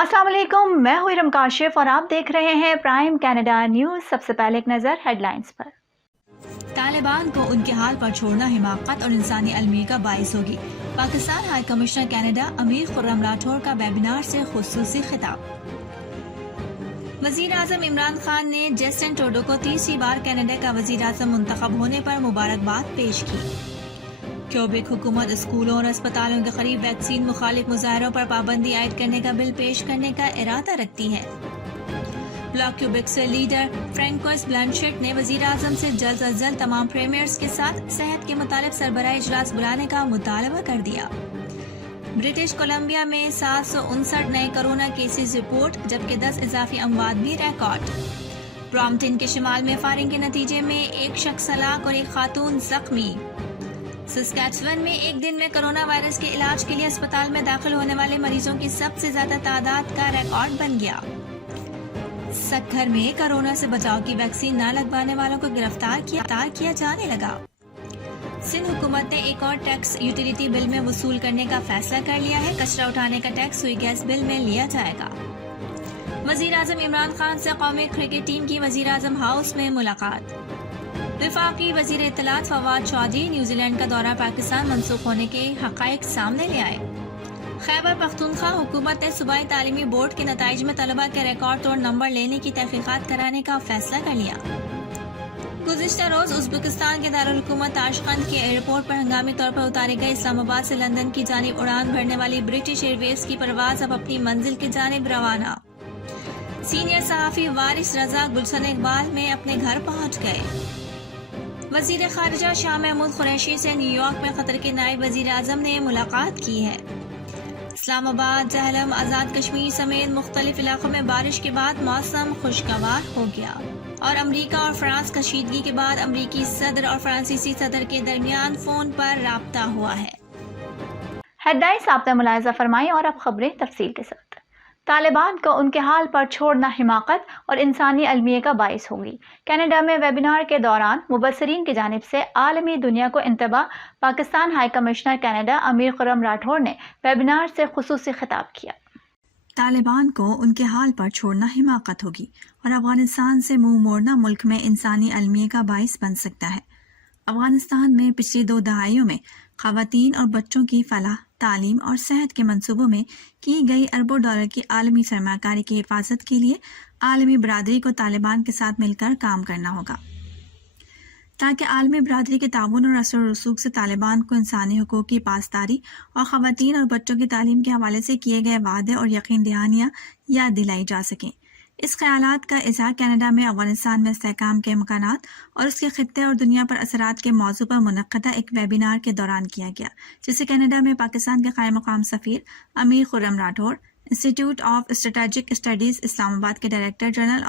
अस्सलाम वालेकुम, मैं हूँ इरम काशिफ और आप देख रहे हैं प्राइम कनाडा न्यूज़। सबसे पहले एक नज़र हेडलाइंस पर। तालिबान को उनके हाल पर छोड़ना हिमाकत और इंसानी अलमी का बाइस होगी। पाकिस्तान हाई कमिश्नर कनाडा अमीर खुर्रम राठौर का वेबिनार से खुसूसी खिताब। वजीर आजम इमरान खान ने जस्टिन ट्रूडो को तीसरी बार कनाडा का वजीर आजम मुंतखब होने पर मुबारकबाद पेश की। क्यूबेक हुकूमत स्कूलों और अस्पतालों के करीब वैक्सीन मुखालिफ मुजाहरों पर पाबंदी आयद करने का बिल पेश करने का इरादा रखती है। ब्लॉक क्यूबेक से लीडर फ्रैंकोइस ब्लैंशेट ने वजीर आजम से जल्द अज जल्द तमाम प्रीमियर्स के साथ सेहत के मुतालिक सरबराह इजलास बुलाने का मुतालबा कर दिया। ब्रिटिश कोलंबिया में 759 नए कोरोना केसेस रिपोर्ट, जबकि 10 इजाफी अमवात भी रिकॉर्ड। ब्रॉम्पटन के शिमाल में फायरिंग के नतीजे में एक शख्स हलाक और एक खातून जख्मी। सस्कैचुअन में एक दिन में कोरोना वायरस के इलाज के लिए अस्पताल में दाखिल होने वाले मरीजों की सबसे ज्यादा तादाद का रिकॉर्ड बन गया। सक्खर में कोरोना से बचाव की वैक्सीन न लगवाने वालों को गिरफ्तार किया जाने लगा। सिंध हुकूमत ने एक और टैक्स यूटिलिटी बिल में वसूल करने का फैसला कर लिया है। कचरा उठाने का टैक्स सुई गैस बिल में लिया जाएगा। वजीर आजम इमरान खान से कौमी क्रिकेट टीम की वजीर आजम हाउस में मुलाकात। वफाकी वजीर इत्तलात फवाद चौधरी न्यूजीलैंड का दौरा पाकिस्तान मनसूख होने के हकायक सामने ले आए। खैबर पख्तूनख्वा हुकूमत ने सूबाई तालीमी बोर्ड के नताइज में तलबा के रिकॉर्ड तोड़ नंबर लेने की तहकीकात कराने का फैसला कर लिया। गुज़िश्ता रोज उज़्बेकिस्तान के दारुल हुकूमत ताशकंद के एयरपोर्ट पर हंगामी तौर पर उतारे गए इस्लामाबाद से लंदन की जानिब उड़ान भरने वाली ब्रिटिश एयरवेज की परवाज अब अपनी मंजिल की जानिब रवाना। सीनियर सहाफी वारिस रजा गुलशन इकबाल में अपने घर पहुंच गए। वजीर खारजा शाह महमूद कुरैशी से न्यूयॉर्क में कतर के नायब वजीर आजम ने मुलाकात की है। इस्लामाबाद, जहलम, आज़ाद कश्मीर समेत मुख्तलिफ इलाकों में बारिश के बाद मौसम खुशगवार हो गया और अमरीका और फ्रांस कशीदगी के बाद अमरीकी सदर और फ्रांसीसी सदर के दरमियान फोन पर राब्ता हुआ है। हेडलाइंस आपने मुलाहिजा फरमाई और अब खबरें तफसील के साथ। तालिबान को उनके हाल पर छोड़ना हिमाकत और इंसानी अलमियत का बाइस होगी। कनाडा में वेबिनार के दौरान मुबसरीन की जानिब से आलमी दुनिया को इंतबा पाकिस्तान हाई कमिश्नर कनाडा अमीर खुर्रम राठौर ने वेबिनार से खुसूसी खिताब किया। तालिबान को उनके हाल पर छोड़ना हिमाकत होगी और अफगानिस्तान से मुंह मोड़ना मुल्क में इंसानी अलमियत का बाइस बन सकता है। अफगानिस्तान में पिछली 2 दहाइयों में खवातीन और बच्चों की फलाह, तालीम और सेहत के मंसूबों में की गई अरबों डॉलर की आलमी सरमाकारी की हिफाजत के लिए आलमी बरादरी को तालिबान के साथ मिलकर काम करना होगा, ताकि आलमी बरादरी के ताउन और असर रसूख से तालिबान को इंसानी हुकूक की पासदारी और खवातीन और बच्चों की तालीम के हवाले से किए गए वादे और यकीन दहानियाँ याद दिलाई जा सकें। इस ख्यालात का इज़हार कनाडा में अफगानिस्तान में इस्तेहकाम के इम्कानात और उसके खित्ते और दुनिया पर असरात के मौजू पर मुनक्कदा एक वेबिनार के दौरान किया गया, जिसे कनाडा में पाकिस्तान के कायम मकाम सफ़ीर Aamir Khurram Rathore, institute of strategic studies Islamabad के डायरेक्टर जनरल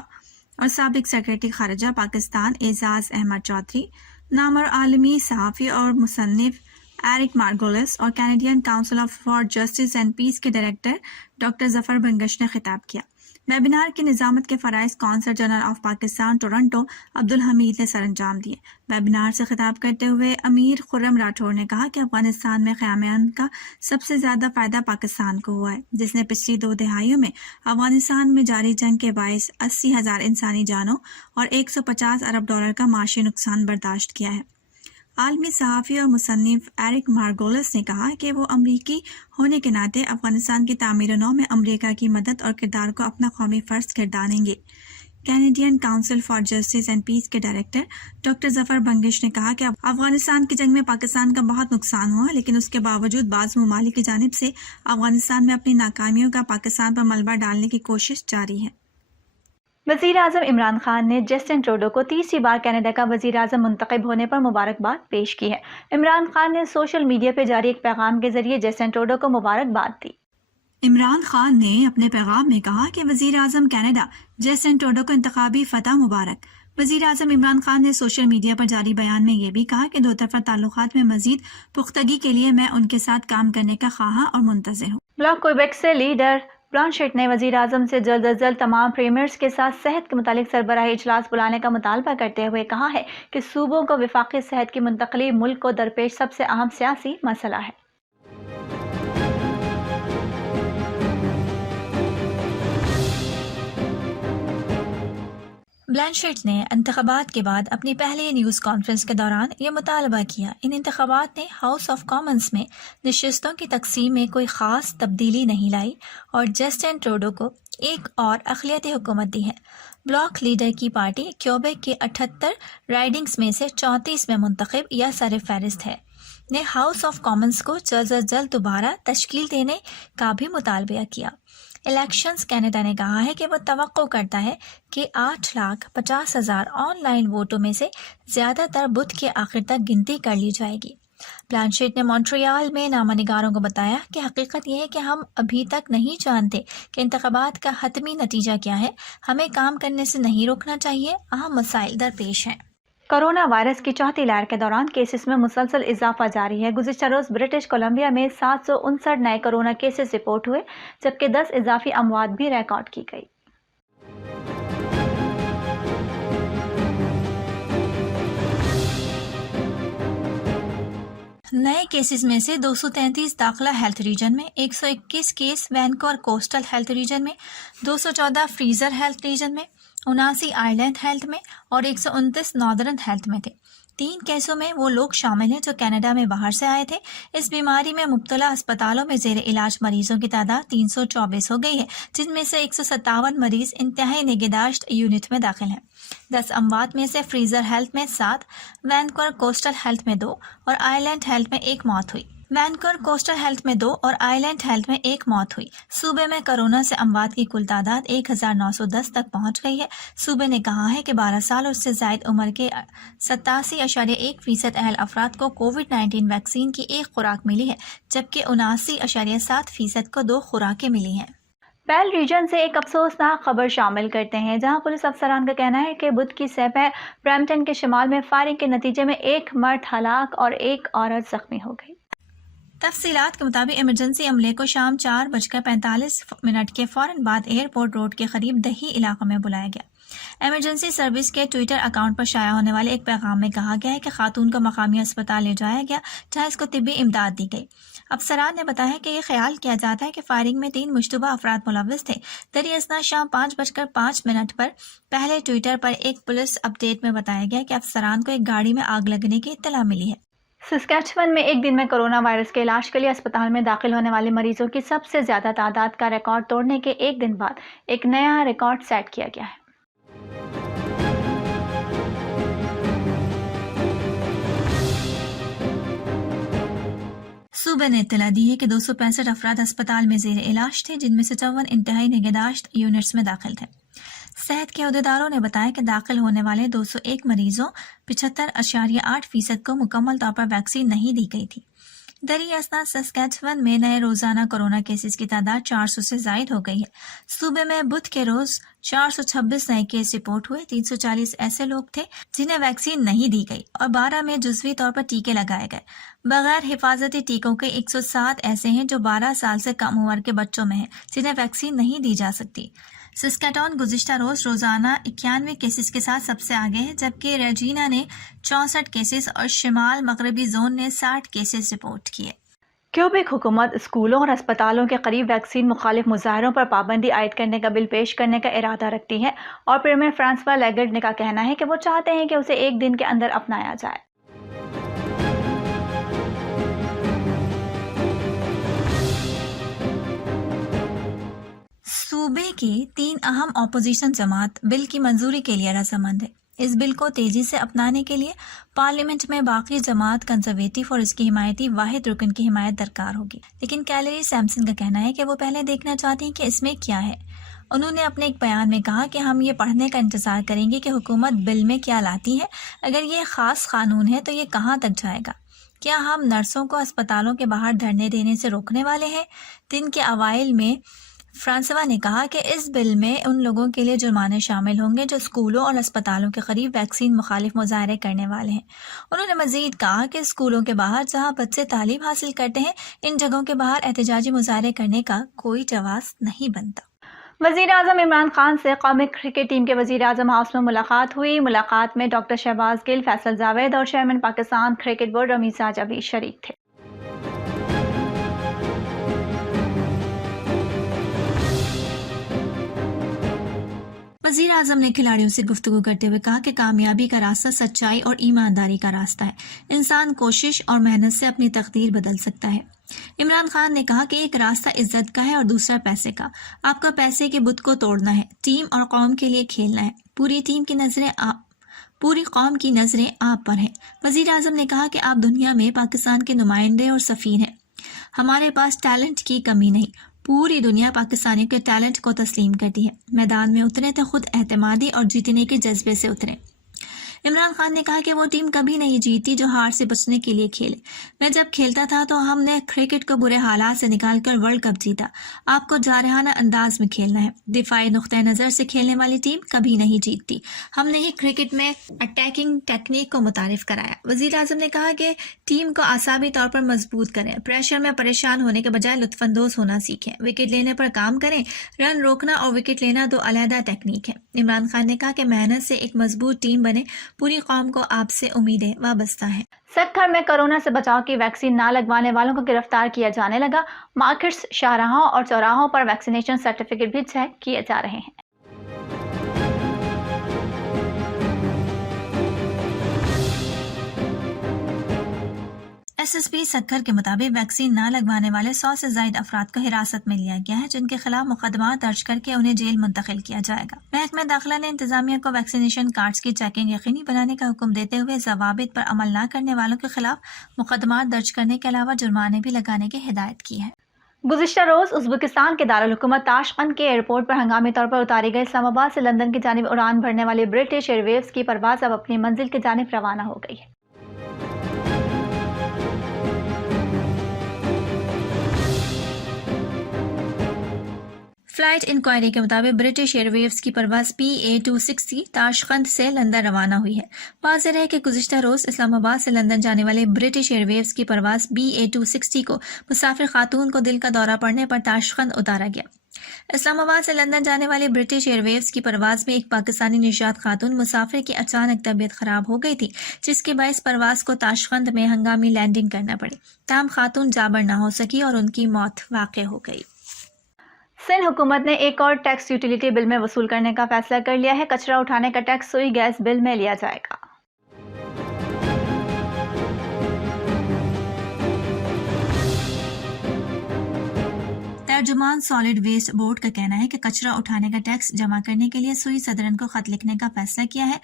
और साबिक सेक्रेटरी खारजा पाकिस्तान एजाज अहमद चौधरी, नामवर आलमी सहाफ़ी और मुसन्निफ एरिक मार्गोलिस और Canadian council for justice and peace के डायरेक्टर डॉक्टर जफर बंगश ने खिताब किया। वेबिनार की निजामत के फ़राइज़ consul general of Pakistan Toronto Abdul Hamid ने सरअंजाम दिए। वेबिनार से खिताब करते हुए अमीर खुर्रम राठौर ने कहा कि अफगानिस्तान में क़याम का सबसे ज़्यादा फ़ायदा पाकिस्तान को हुआ है, जिसने पिछली 2 दहाइयों में अफगानिस्तान में जारी जंग के बाइस 80,000 इंसानी जानों और 150 अरब डॉलर का माशी नुकसान बर्दाश्त किया है। आलमी सहाफ़ी और मुसन्निफ एरिक मार्गोलिस ने कहा कि वो अमरीकी होने के नाते अफगानिस्तान की तामीर नौ में अमरीका की मदद और किरदार को अपना कौमी फ़र्ज किरदारेंगे। Canadian council for justice and peace के डायरेक्टर डॉक्टर जफर बंगश ने कहा कि अफगानिस्तान की जंग में पाकिस्तान का बहुत नुकसान हुआ, लेकिन उसके बावजूद बाज़ ममालिक की जानिब से अफगानिस्तान में अपनी नाकामियों का पाकिस्तान पर मलबा डालने की कोशिश जारी है। वजीर आजम इमरान खान ने जस्टिन ट्रूडो को तीसरी बार कनाडा का वजीर आजम मुंतखब होने पर मुबारकबाद पेश की है। इमरान खान ने सोशल मीडिया पर जारी एक पैगाम के जरिए जस्टिन ट्रूडो को मुबारकबाद दी। इमरान खान ने अपने पैगाम में कहा कि वजीर आजम कनाडा जस्टिन ट्रूडो को इंतखाबी फतह मुबारक। वजीर आजम इमरान खान ने सोशल मीडिया पर जारी बयान में ये भी कहा कि 2 तरफा ताल्लुकात में मजीद पुख्तगी के लिए मैं उनके साथ काम करने का ख्वाह और मुंतज़िर हूँ। ब्लॉक क्यूबेक से लीडर ब्लैंशेट ने वजीर आजम से जल्द अज जल्द तमाम प्रीमियर्स के साथ सेहत के मुतालिक सरबराह इजलास बुलाने का मुतालबा करते हुए कहा है कि सूबों को वफाकी सेहत की मुंतकली मुल्क को दरपेश सबसे अहम सियासी मसला है। بلانشٹ نے انتخابات کے بعد اپنی پہلی نیوز کانفرنس کے دوران یہ مطالبہ کیا۔ ان انتخابات نے ہاؤس آف کامنز میں نشستوں کی تقسیم میں کوئی خاص تبدیلی نہیں لائی اور جسٹن ٹروڈو کو ایک اور اقلیتی حکومت دی ہے۔ بلاک لیڈر کی پارٹی کیوبیک کے 78 رائڈنگز میں سے 34 میں منتخب یا سر فہرست ہے، نے ہاؤس آف کامنز کو جلد از جلد دوبارہ تشکیل دینے کا بھی مطالبہ کیا۔ الیکشنز کینیڈا نے کہا ہے کہ وہ توقع کرتا ہے کہ 8,50,000 آن لائن ووٹوں میں سے زیادہ تر بدھ کے آخر تک گنتی کر لی جائے گی۔ بلانشٹ نے مونٹریال میں نامہ نگاروں کو بتایا کہ حقیقت یہ ہے کہ ہم ابھی تک نہیں جانتے کہ انتخابات کا حتمی نتیجہ کیا ہے، ہمیں کام کرنے سے نہیں روکنا چاہیے، اہم مسائل درپیش ہیں۔ کرونا وائرس کی چوتھی لہر کے دوران کیسز میں مسلسل اضافہ جاری ہے۔ گزشتہ روز برٹش کولمبیا میں 759 نئے کرونا کیسز رپورٹ ہوئے، جبکہ 10 اضافی اموات بھی ریکارڈ کی گئی۔ نئے کیسز میں سے 233 داخلہ ہیلتھ ریجن میں، 121 case Vancouver coastal health region میں، 214 فریزر ہیلتھ ریجن میں، 79 آئی لینڈ ہیلتھ میں اور 129 ناردرن ہیلتھ میں تھے۔ 3 کیسوں میں وہ لوگ شامل ہیں جو کینیڈا میں باہر سے آئے تھے۔ اس بیماری میں مبتلا اسپتالوں میں زیر علاج مریضوں کی تعداد 324 ہو گئی ہے، جن میں سے 157 مریض انتہائی نگہداشت یونٹ میں داخل ہیں۔ 10 اموات میں سے فریزر ہیلتھ میں 7، وینکوور کوسٹل ہیلتھ میں 2 اور آئی لینڈ ہیلتھ میں 1 موت ہوئی۔ وینکوور کوسٹل ہیلتھ میں 2 اور آئی لینڈ ہیلتھ میں 1 موت ہوئی۔ صوبے میں کرونا سے اموات کی کل تعداد 1910 تک پہنچ گئی ہے۔ صوبے نے کہا ہے کہ 12 سال اور اس سے زائد عمر کے 87.1% اہل افراد کو کووڈ-19 ویکسین کی 1 خوراک ملی ہے، جبکہ 79.7% کو 2 خوراکیں ملی ہیں۔ پیل ریجن سے ایک افسوسناک خبر شامل کرتے ہیں، جہاں پولیس افسران کا کہنا ہے کہ بدھ کی صبح برمپٹن کے شمال میں فائرنگ کے نتیجے میں 1 مرد ہلاک اور 1 عورت زخمی ہو گئی۔ تفصیلات کے مطابق ایمرجنسی عملے کو شام 4:45 کے فوراً بعد ایئرپورٹ روڈ کے قریب دہی علاقوں میں بلایا گیا۔ ایمرجنسی سروس کے ٹویٹر اکاؤنٹ پر شائع ہونے والے ایک پیغام میں کہا گیا ہے کہ خاتون کو مقامی اسپتال لے جایا گیا، جہاں اس کو طبی امداد دی گئی۔ افسران نے بتایا کہ یہ خیال کیا جاتا ہے کہ فائرنگ میں 3 مشتبہ افراد ملوث تھے۔ دریں اثنا شام 5:05 پر پہلے ٹویٹر پر ایک پولیس اپڈیٹ میں بتایا گیا کہ افسران کو ایک گاڑی میں آگ لگنے کی اطلاع ملی ہے۔ سسکیچون میں ایک دن میں کرونا وائرس کے علاج کے لیے اسپتال میں داخل ہونے والے مریضوں کی سب سے زیادہ تعداد کا ریکارڈ توڑنے کے ایک دن بعد ایک نیا ریکارڈ سیٹ کیا گیا ہے۔ صوبے نے اطلاع دی ہے کہ 265 افراد اسپتال میں زیر علاج تھے، جن میں سے 54 انتہائی نگہداشت یونٹس میں داخل تھے۔ صحت کے عہدیداروں نے بتایا کہ داخل ہونے والے 201 مریضوں 75.8% کو مکمل طور پر ویکسین نہیں دی گئی تھی۔ دریں اثنا سسکیچون میں نئے روزانہ کورونا کیسز کی تعداد 400 سے زائد ہو گئی ہے۔ صوبے میں بدھ کے روز 426 نئے کیس رپورٹ ہوئے۔ 340 ایسے لوگ تھے جنہیں ویکسین نہیں دی گئی اور 12 میں جزوی طور پر ٹیکے لگائے گئے۔ بغیر حفاظتی ٹیکوں کے 107 ایسے ہیں جو 12 سال سے کم عمر کے بچوں میں ہیں، جنہیں ویکسین نہیں دی جا سکتی۔ سسکیٹون گزشتہ روز روزانہ 91 کیسز کے ساتھ سب سے آگے ہے، جبکہ ریجینا نے 64 کیسز اور شمال مغربی زون نے 60 کیسز رپورٹ کیے۔ کیوبیک حکومت اسکولوں اور اسپتالوں کے قریب ویکسین مخالف مظاہروں پر پابندی عائد کرنے کا بل پیش کرنے کا ارادہ رکھتی ہے، اور پریمیئر فرانسوا لیگرڈ کا کہنا ہے کہ وہ چاہتے ہیں کہ اسے 1 دن کے اندر اپنایا جائے۔ صوبے کی 3 اہم اپوزیشن جماعت بل کی منظوری کے لیے رضامند ہے۔ اس بل کو تیزی سے اپنانے کے لیے پارلیمنٹ میں باقی جماعت کنزرویٹو اور اس کی حمایتی واحد رکن کی حمایت درکار ہوگی، لیکن کیلری سیمسن کا کہنا ہے کہ وہ پہلے دیکھنا چاہتی ہیں کہ اس میں کیا ہے۔ انہوں نے اپنے ایک بیان میں کہا کہ ہم یہ پڑھنے کا انتظار کریں گے کہ حکومت بل میں کیا لاتی ہے۔ اگر یہ خاص قانون ہے تو یہ کہاں تک جائے گا؟ کیا ہم نرسوں کو اسپتالوں کے باہر دھرنے دینے سے روکنے والے ہیں؟ دن کے اوائل میں فرانسوا نے کہا کہ اس بل میں ان لوگوں کے لیے جرمانے شامل ہوں گے جو اسکولوں اور اسپتالوں کے قریب ویکسین مخالف مظاہرے کرنے والے ہیں۔ انہوں نے مزید کہا کہ اسکولوں کے باہر جہاں بچے تعلیم حاصل کرتے ہیں، ان جگہوں کے باہر احتجاجی مظاہرے کرنے کا کوئی جواز نہیں بنتا۔ وزیر اعظم عمران خان سے قومی کرکٹ ٹیم کے وزیر اعظم ہاؤس میں ملاقات ہوئی۔ ملاقات میں ڈاکٹر شہباز گل، فیصل جاوید اور chairman Pakistan cricket board Ramiz Raja بھی شریک تھے۔ वजीर आजम ने खिलाड़ियों से गुफ्तगू करते हुए कहा कि कामयाबी का रास्ता सच्चाई और ईमानदारी का रास्ता है। इंसान कोशिश और मेहनत से अपनी तकदीर बदल सकता है। इमरान खान ने कहा कि एक रास्ता इज्जत का है और दूसरा पैसे का। आपको पैसे के बुत को तोड़ना है, टीम और कौम के लिए खेलना है। पूरी कौम की नजरें आप पर हैं। वजीर आजम ने कहा कि आप दुनिया में पाकिस्तान के नुमाइंदे और सफीर हैं। हमारे पास टैलेंट की कमी नहीं, पूरी दुनिया पाकिस्तानियों के टैलेंट को तस्लीम करती है। मैदान में उतरे तो खुद एतमादी और जीतने के जज्बे से उतरे। इमरान खान ने कहा कि वो टीम कभी नहीं जीती जो हार से बचने के लिए खेले। मैं जब खेलता था तो हमने क्रिकेट को बुरे हालात से निकालकर वर्ल्ड कप जीता। आपको जारहाना अंदाज में खेलना है। दिफाई नुक्ते नज़र से खेलने वाली टीम कभी नहीं जीतती। हमने ही क्रिकेट में अटैकिंग टेक्निक को मुतारिफ कराया। वजीर आजम ने कहा कि टीम को आसाबी तौर पर मजबूत करें, प्रेशर में परेशान होने के बजाय लुत्फानंदोज होना सीखें, विकेट लेने पर काम करें। रन रोकना और विकेट लेना दो अलहदा टेक्निक है। इमरान खान ने कहा कि मेहनत से एक मजबूत टीम बने, पूरी कौम को आपसे उम्मीदें वाबस्ता है। सत्तर में कोरोना से बचाव की वैक्सीन ना लगवाने वालों को गिरफ्तार किया जाने लगा। मार्केट्स, शाहराहों और चौराहों पर वैक्सीनेशन सर्टिफिकेट भी चेक किए जा रहे हैं। एसएसपी सक्खर के मुताबिक वैक्सीन न लगवाने वाले 100 से ज्यादा अफराद को हिरासत में लिया गया है, जिनके खिलाफ मुकदमा दर्ज करके उन्हें जेल मुंतकिल किया जाएगा। महकमा दाखिला ने इंतजामिया को वैक्सीनेशन कार्ड्स की चेकिंग यकीनी बनाने का हुक्म देते हुए जवाबित पर अमल न करने वालों के खिलाफ मुकदमा दर्ज करने के अलावा जुर्माने भी लगाने की हिदायत की है। गुज़िश्ता रोज उज़्बेकिस्तान के दारुल हुकूमत ताशकंद के एयरपोर्ट पर हंगामी तौर पर उतारी गई इस्लामाबाद से लंदन की जानिब उड़ान भरने वाली ब्रिटिश एयरवेज की परवाज़ अब अपनी मंजिल की जानिब रवाना हो गई है। फ्लाइट इंक्वायरी के मुताबिक ब्रिटिश एयरवेव्स की परवाज PA260 ताशकंद से लंदन रवाना हुई है। वाज़ेह है कि गुज़िश्ता रोज इस्लामाबाद से लंदन जाने वाले ब्रिटिश एयरवेव्स की परवाज BA260 को मुसाफिर खातून को दिल का दौरा पड़ने पर ताशकंद उतारा गया। इस्लामाबाद से लंदन जाने वाली ब्रिटिश एयरवेव्स की परवाज में एक पाकिस्तानी निशात खातून मुसाफिर की अचानक तबीयत खराब हो गई थी, जिसके बायस परवाज को ताशकंद में हंगामी लैंडिंग करना पड़ी। ताहम खातून जाबर न हो सकी और उनकी मौत वाक़ हो गई। सिंध हुकूमत ने एक और टैक्स यूटिलिटी बिल में वसूल करने का फैसला कर लिया है। कचरा उठाने का टैक्स सुई गैस बिल में लिया जाएगा। तर्जुमान सॉलिड वेस्ट बोर्ड का कहना है कि कचरा उठाने का टैक्स जमा करने के लिए सुई सदरन को खत लिखने का फैसला किया है।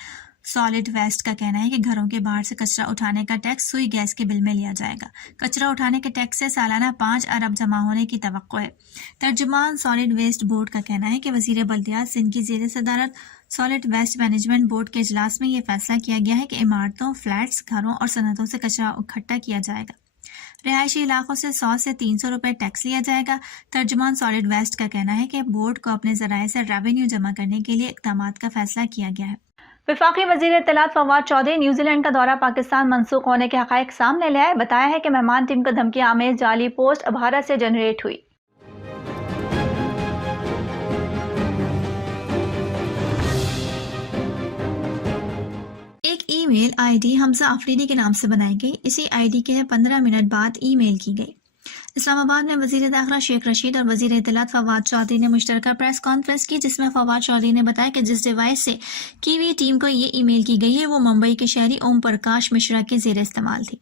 सॉलिड वेस्ट का कहना है कि घरों के बाहर से कचरा उठाने का टैक्स सुई गैस के बिल में लिया जाएगा। कचरा उठाने के टैक्स से सालाना 5 अरब जमा होने की तवक्को है। तर्जुमान सॉलिड वेस्ट बोर्ड का कहना है कि वजीर बल्दियात सिंध की ज़ेर सदारत सॉलिड वेस्ट मैनेजमेंट बोर्ड के इजलास में ये फैसला किया गया है कि इमारतों, फ्लैट्स, घरों और सनतों से कचरा इकट्ठा किया जाएगा। रिहायशी इलाकों से 100 से 300 रुपए टैक्स लिया जाएगा। तर्जुमान सॉलिड वेस्ट का कहना है कि बोर्ड को अपने जराये से रेवेन्यू जमा करने के लिए इक़दामात का फैसला किया गया है। वफाकी वज़ीर इत्तलात फवाद चौधरी न्यूजीलैंड का दौरा पाकिस्तान मनसूख होने के हक़ाइक़ सामने ले आए। बताया है कि मेहमान टीम को धमकी आमेज जाली पोस्ट भारत से जनरेट हुई। एक ईमेल आईडी हमजा आफरीदी के नाम से बनाई गई। इसी आईडी के 15 मिनट बाद ईमेल की गई। इस्लामाबाद में वज़ीर दाखिला शेख रशीद और वज़ीर इत्तलात फवाद चौधरी ने मुश्तरका प्रेस कॉन्फ्रेंस की, जिसमें फवाद चौधरी ने बताया कि जिस डिवाइस से कीवी टीम को ये ईमेल की गई है वो मुंबई के शहरी ओम प्रकाश मिश्रा के ज़ेर इस्तेमाल थी।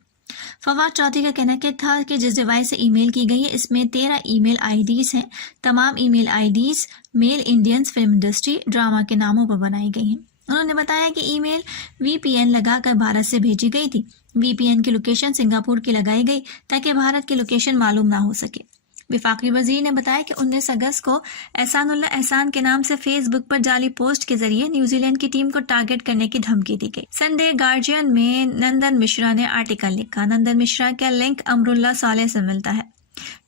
फवाद चौधरी का कहना था कि जिस डिवाइस से ईमेल की गई है इसमें 13 ईमेल आईडीज हैं। तमाम email IDs mail Indians film industry drama के नामों पर बनाई गई हैं। उन्होंने बताया कि ईमेल VPN लगाकर भारत से भेजी गई थी। VPN की लोकेशन सिंगापुर की लगाई गई ताकि भारत की लोकेशन मालूम ना हो सके। विफाकी वजीर ने बताया कि 19 अगस्त को एहसानुल्लाह एहसान के नाम से फेसबुक पर जाली पोस्ट के जरिए न्यूजीलैंड की टीम को टारगेट करने की धमकी दी गई। संडे गार्जियन में नंदन मिश्रा ने आर्टिकल लिखा। नंदन मिश्रा का लिंक अमरुल्ला साले से मिलता है।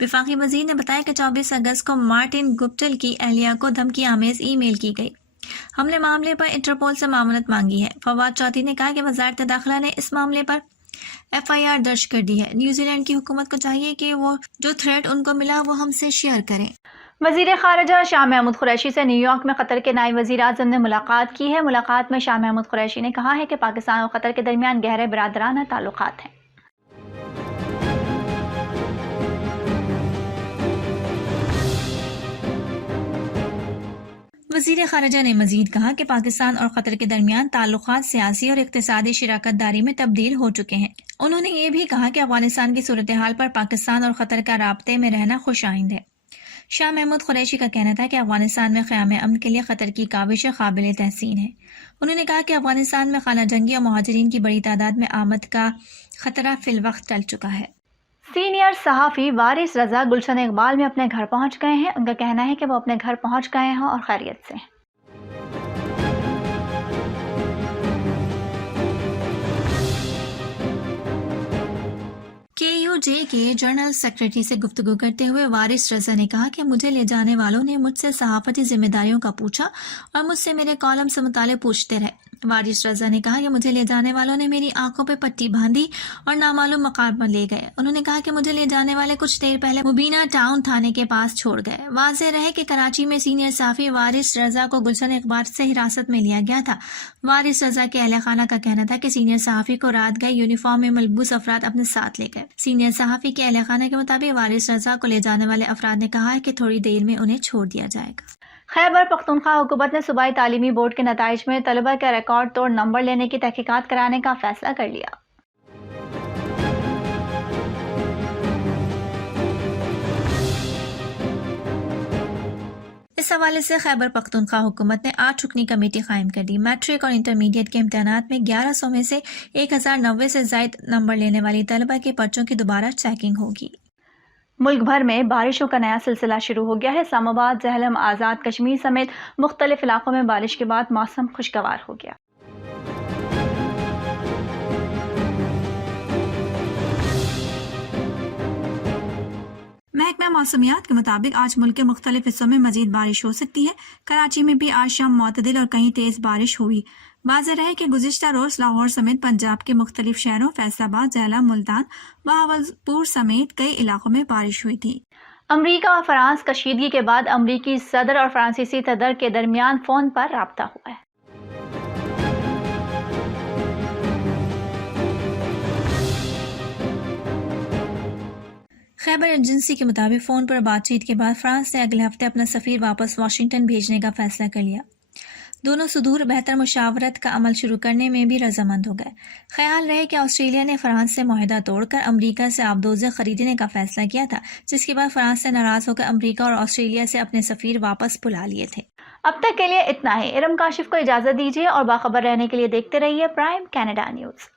विफाकी वजीर ने बताया कि 24 अगस्त को मार्टिन गुप्टिल की अहलिया को धमकी आमेज ईमेल की गई। हमने मामले पर इंटरपोल से मामलत मांगी है। फवाद चौधरी ने कहा कि वजारत दाखिला ने इस मामले पर FIR दर्ज कर दी है। न्यूजीलैंड की हुकूमत को चाहिए कि वो जो थ्रेट उनको मिला वो हमसे शेयर करें। वज़ीर ख़ारिजा शाह महमूद कुरैशी से न्यूयॉर्क में कतर के नायब वज़ीर आज़म ने मुलाकात की है। मुलाकात में शाह महमूद कुरैशी ने कहा है कि पाकिस्तान और कतर के दरमियान गहरे बिरादराना ताल्लुकात हैं। وزیر خارجہ نے مزید کہا کہ پاکستان اور قطر کے درمیان تعلقات سیاسی اور اقتصادی شراکت داری میں تبدیل ہو چکے ہیں۔ انہوں نے یہ بھی کہا کہ افغانستان کی صورتحال پر پاکستان اور قطر کا رابطے میں رہنا خوش آئند ہے۔ شاہ محمود قریشی کا کہنا تھا کہ افغانستان میں قیام امن کے لیے قطر کی کاوشیں قابل تحسین ہیں۔ انہوں نے کہا کہ افغانستان میں خانہ جنگی اور مہاجرین کی بڑی تعداد میں آمد کا خطرہ فی الوقت ٹل چکا ہے۔ سینئر صحافی وارث رضا گلشن اقبال میں اپنے گھر پہنچ گئے ہیں۔ ان کا کہنا ہے کہ وہ اپنے گھر پہنچ گئے ہیں اور خیریت سے ہیں۔ KUJ کے جنرل سیکرٹری سے گفتگو کرتے ہوئے وارث رضا نے کہا کہ مجھے لے جانے والوں نے مجھ سے صحافتی ذمہ داریوں کا پوچھا اور مجھ سے میرے کالم سے متعلق پوچھتے رہے۔ وارث رضا نے کہا کہ مجھے لے جانے والوں نے میری آنکھوں پہ پٹی باندھی اور نامعلوم مقام پر لے گئے۔ انہوں نے کہا کہ مجھے لے جانے والے کچھ دیر پہلے مبینہ ٹاؤن تھانے کے پاس چھوڑ گئے۔ واضح رہے کہ کراچی میں سینئر صحافی وارث رضا کو گلشن اقبال سے حراست میں لیا گیا تھا۔ وارث رضا کے اہل خانہ کا کہنا تھا کہ سینئر صحافی کو رات گئے یونیفارم میں ملبوس افراد اپنے ساتھ لے گئے۔ سینئر صحافی کے اہل خانہ کے مطابق وارث رضا کو لے جانے والے افراد نے کہا ہے کہ تھوڑی دیر میں انہیں چھوڑ دیا جائے گا۔ خیبر پختونخوا حکومت نے صوبائی تعلیمی بورڈ کے نتائج میں طلبہ کے ریکارڈ توڑ نمبر لینے کی تحقیقات کرانے کا فیصلہ کر لیا۔ اس حوالے سے خیبر پختونخوا حکومت نے 8 رکنی کمیٹی قائم کر دی۔ میٹرک اور انٹرمیڈیٹ کے امتحانات میں 1100 میں سے 1090 سے زائد نمبر لینے والی طلبہ کے پرچوں کی دوبارہ چیکنگ ہوگی۔ ملک بھر میں بارشوں کا نیا سلسلہ شروع ہو گیا ہے۔ اسلام آباد، جہلم، آزاد کشمیر سمیت مختلف علاقوں میں بارش کے بعد موسم خوشگوار ہو گیا۔ محکمہ موسمیات کے مطابق آج ملک کے مختلف حصوں میں مزید بارش ہو سکتی ہے۔ کراچی میں بھی آج شام معتدل اور کہیں تیز بارش ہوئی۔ واضح رہے کہ گزشتہ روز لاہور سمیت پنجاب کے مختلف شہروں فیصل آباد، جہلم، ملتان، بہاولپور سمیت کئی علاقوں میں بارش ہوئی تھی۔ امریکہ اور فرانس کشیدگی کے بعد امریکی صدر اور فرانسیسی صدر کے درمیان فون پر رابطہ ہوا ہے۔ خیبر ایجنسی کے مطابق فون پر بات چیت کے بعد فرانس نے اگلے ہفتے اپنا سفیر واپس واشنگٹن بھیجنے کا فیصلہ کر لیا۔ دونوں صدور بہتر مشاورت کا عمل شروع کرنے میں بھی رضامند ہو گئے۔ خیال رہے کہ آسٹریلیا نے فرانس سے معاہدہ توڑ کر امریکہ سے آبدوزیں خریدنے کا فیصلہ کیا تھا، جس کے بعد فرانس سے ناراض ہو کر امریکہ اور آسٹریلیا سے اپنے سفیر واپس بلا لیے تھے۔ اب تک کے لیے اتنا ہی۔ ارم کاشف کو اجازت دیجیے اور باخبر رہنے کے لیے دیکھتے رہیے پرائم کینیڈا نیوز۔